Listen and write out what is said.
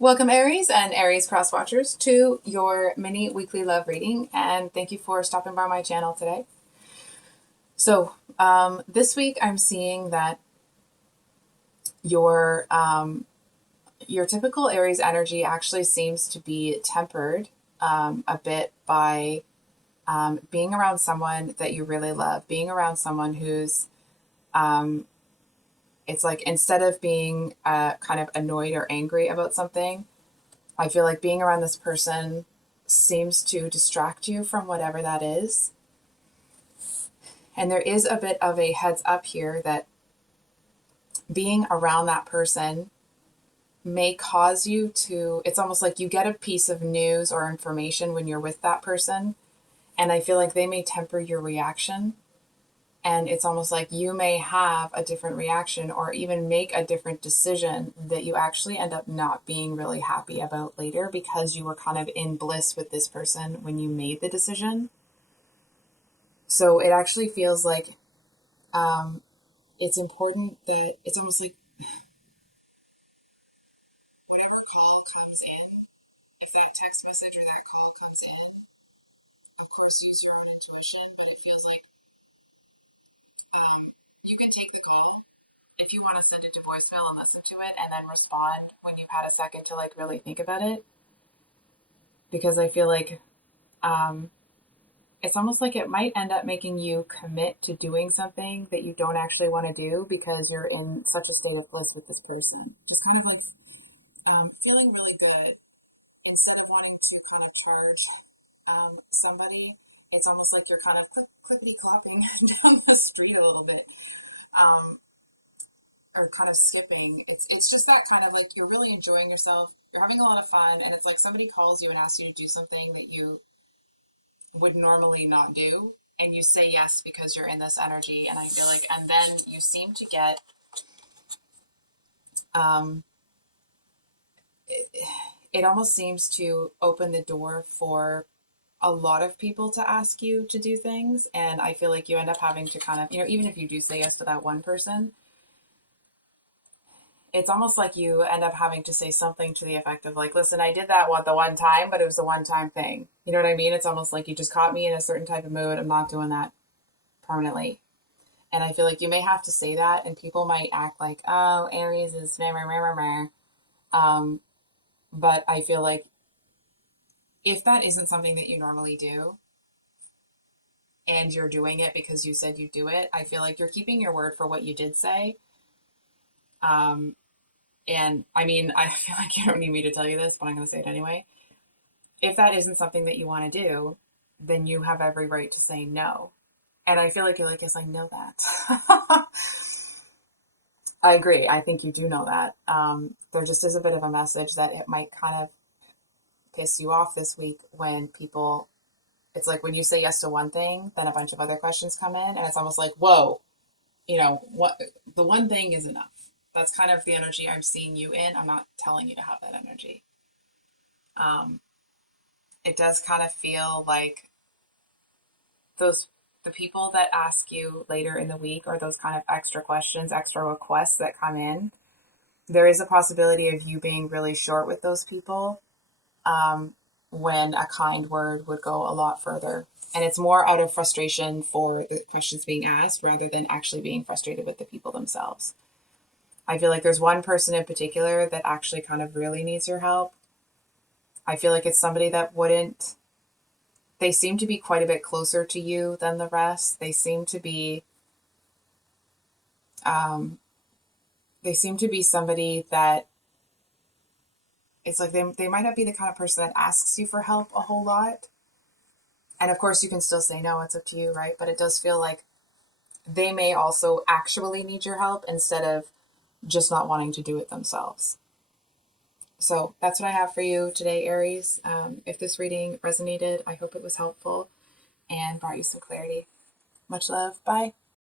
Welcome, Aries and Aries cross watchers, to your mini weekly love reading, and thank you for stopping by my channel today. So, this week I'm seeing that your typical Aries energy actually seems to be tempered a bit by being around someone that you really love, being around someone who's it's like instead of being kind of annoyed or angry about something, I feel like being around this person seems to distract you from whatever that is. And there is a bit of a heads up here that being around that person may cause you to, it's almost like you get a piece of news or information when you're with that person. And I feel like they may temper your reaction. And it's almost like you may have a different reaction or even make a different decision that you actually end up not being really happy about later because you were kind of in bliss with this person when you made the decision. So it actually feels like it's important that it's almost like whatever call comes in, if that text message or that call comes in, of course use your own intuition, but it feels like you can take the call if you want to send it to voicemail and listen to it and then respond when you've had a second to like really think about it. Because I feel like um, it's almost like it might end up making you commit to doing something that you don't actually want to do because you're in such a state of bliss with this person. Just kind of like feeling really good instead of wanting to kind of charge somebody. It's almost like you're kind of clickety clopping down the street a little bit, um, or kind of skipping. It's just that kind of like you're really enjoying yourself. You're having a lot of fun, and it's like somebody calls you and asks you to do something that you would normally not do, and you say yes because you're in this energy. And I feel like, and then you seem to get um, it, it almost seems to open the door for a lot of people to ask you to do things. And I feel like you end up having to kind of, even if you do say yes to that one person, it's almost like you end up having to say something to the effect of like, listen, I did that the one time, but it was a one time thing. You know what I mean? It's almost like you just caught me in a certain type of mood. I'm not doing that permanently. And I feel like you may have to say that, and people might act like, oh, Aries is meh, meh, meh, meh, meh. But I feel like if that isn't something that you normally do, and you're doing it because you said you do it, I feel like you're keeping your word for what you did say. Um, and I mean, I feel like you don't need me to tell you this, but I'm going to say it anyway. If that isn't something that you want to do, then you have every right to say no. And I feel like you're like, yes, I know that. I agree. I think you do know that. There just is a bit of a message that it might kind of piss you off this week when people, it's like when you say yes to one thing, then a bunch of other questions come in, and it's almost like, whoa, what the one thing is enough. That's kind of the energy I'm seeing you in. I'm not telling you to have that energy. Um, it does kind of feel like those the people that ask you later in the week or those kind of extra questions, extra requests that come in, there is a possibility of you being really short with those people when a kind word would go a lot further. And it's more out of frustration for the questions being asked rather than actually being frustrated with the people themselves. I feel like there's one person in particular that actually kind of really needs your help. I feel like it's somebody that wouldn't, they seem to be quite a bit closer to you than the rest. Um, they seem to be somebody that it's like they might not be the kind of person that asks you for help a whole lot. And of course, you can still say no, it's up to you, right? But it does feel like they may also actually need your help instead of just not wanting to do it themselves. So that's what I have for you today, Aries. If this reading resonated, I hope it was helpful and brought you some clarity. Much love. Bye.